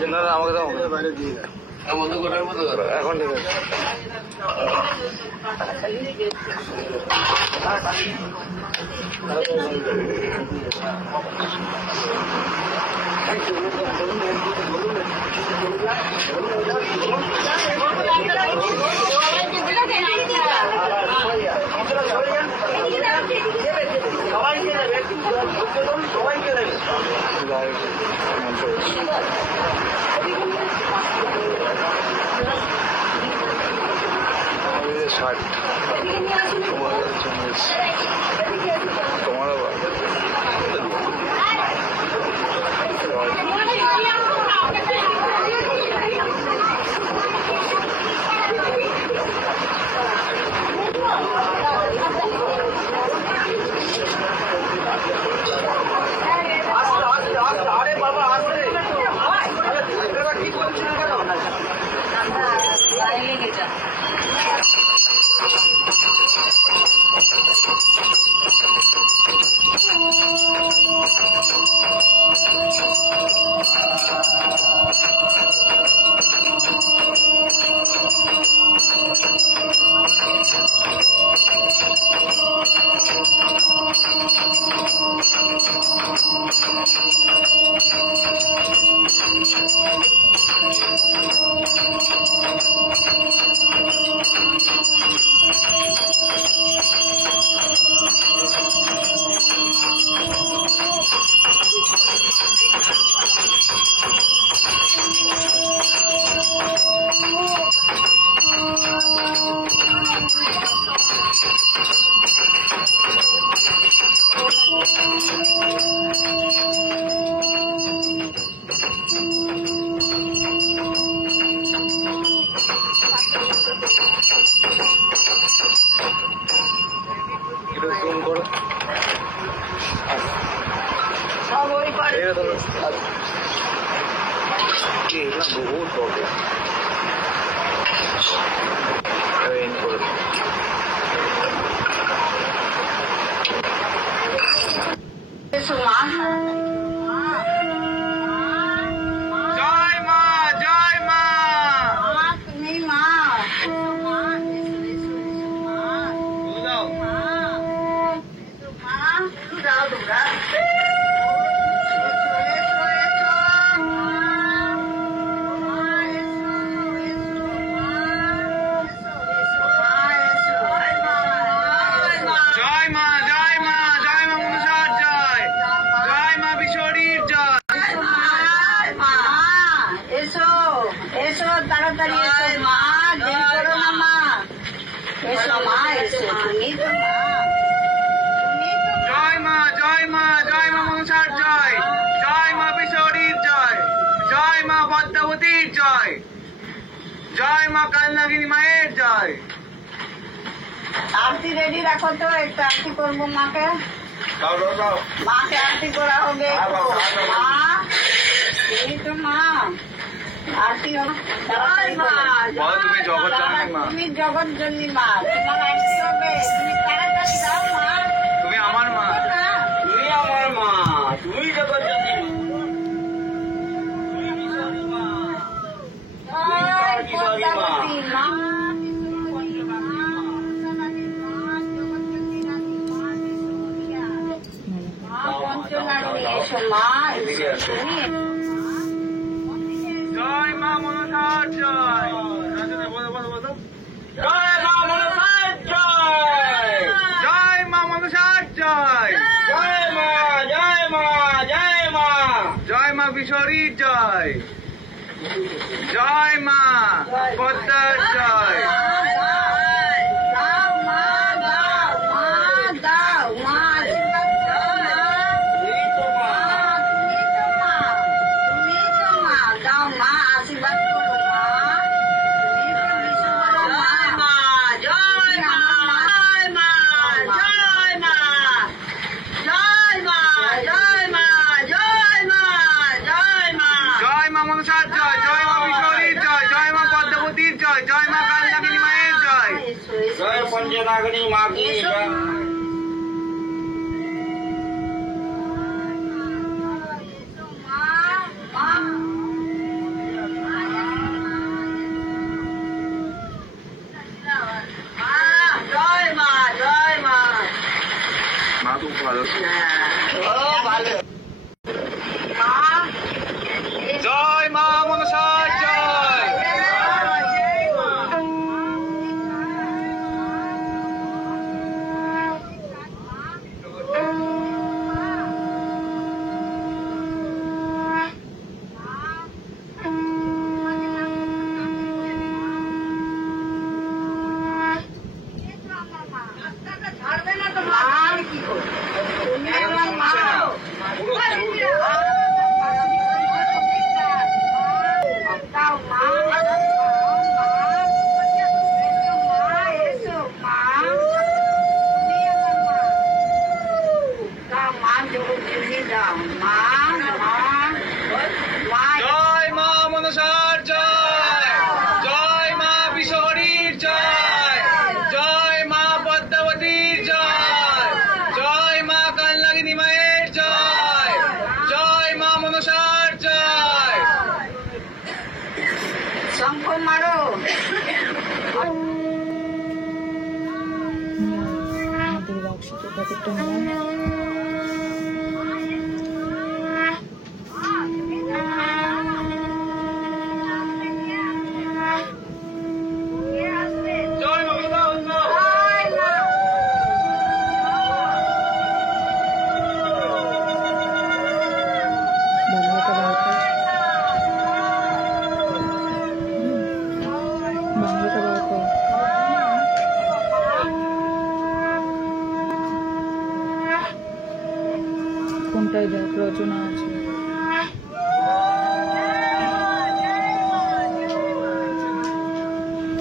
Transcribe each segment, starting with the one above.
জন্য আমাকে তো বাইরে দিয়ে না বন্ধ করার মতো এখন ঠিক আছে। ষাট তোমার बहुत प्रॉब्लम अरेंज कर जय माँ कालनागिनी माয়ের জয়। आरती रेडी रखो तो एक आरती करबो माँ के माँ के आरती करा होगे माँ ये तो माँ आरती हो तुम्हें जगत जननी माँ तुम्हें जगत जननी माँ तुम्हारा आरती होगे तुम्हें ताড়াতাড়ি দাও माँ तुम्हें আমার माँ तुम्हें আমার माँ तुम्हें जगत जननी जय माँ मनसार जय जय माँ मनसार जय जय माँ मनसार जय जय माँ जय माँ जय माँ जय माँ बिशोरी जय जय माँ पद्मार जय पंचनागनी माँ की ভালো। ভালো। জয় মা মনসার জয়। জয় মা মনসার জয়। জয় মা বিশ্বহরীর জয়। জয় মা পদ্মাবতীর জয়। জয় মা কালনাগিনী মায়ের জয়। জয় মা মনসার জয়। শঙ্খ মারো। জয় মা মনসা। কোনটায় দেখ রচনা আছে।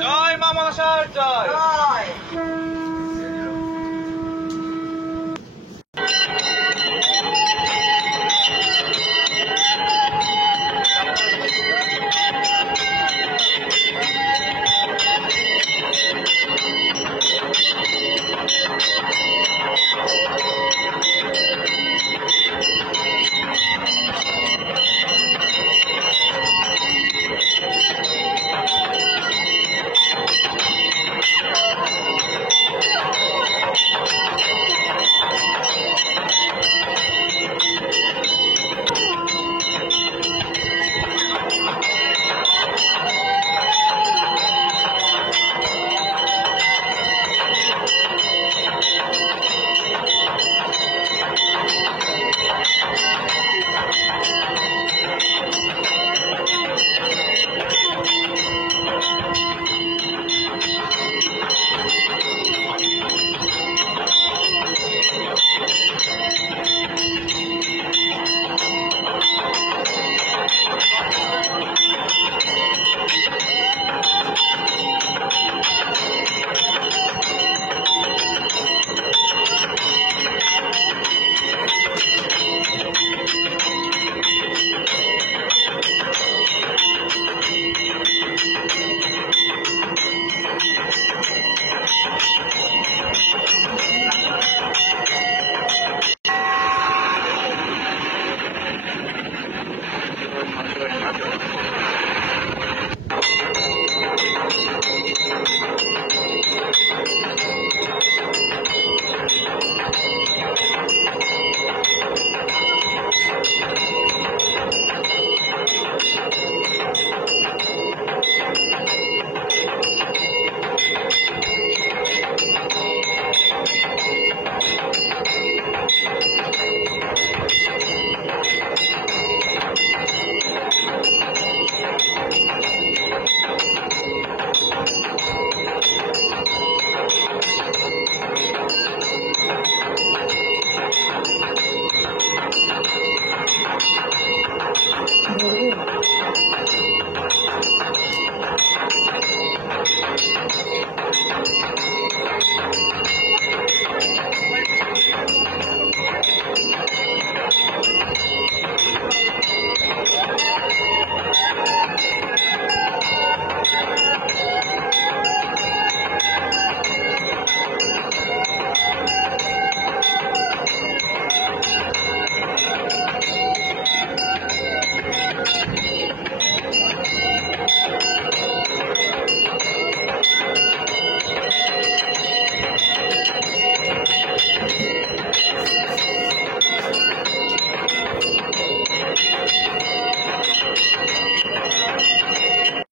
জয় মা মনসার জয়।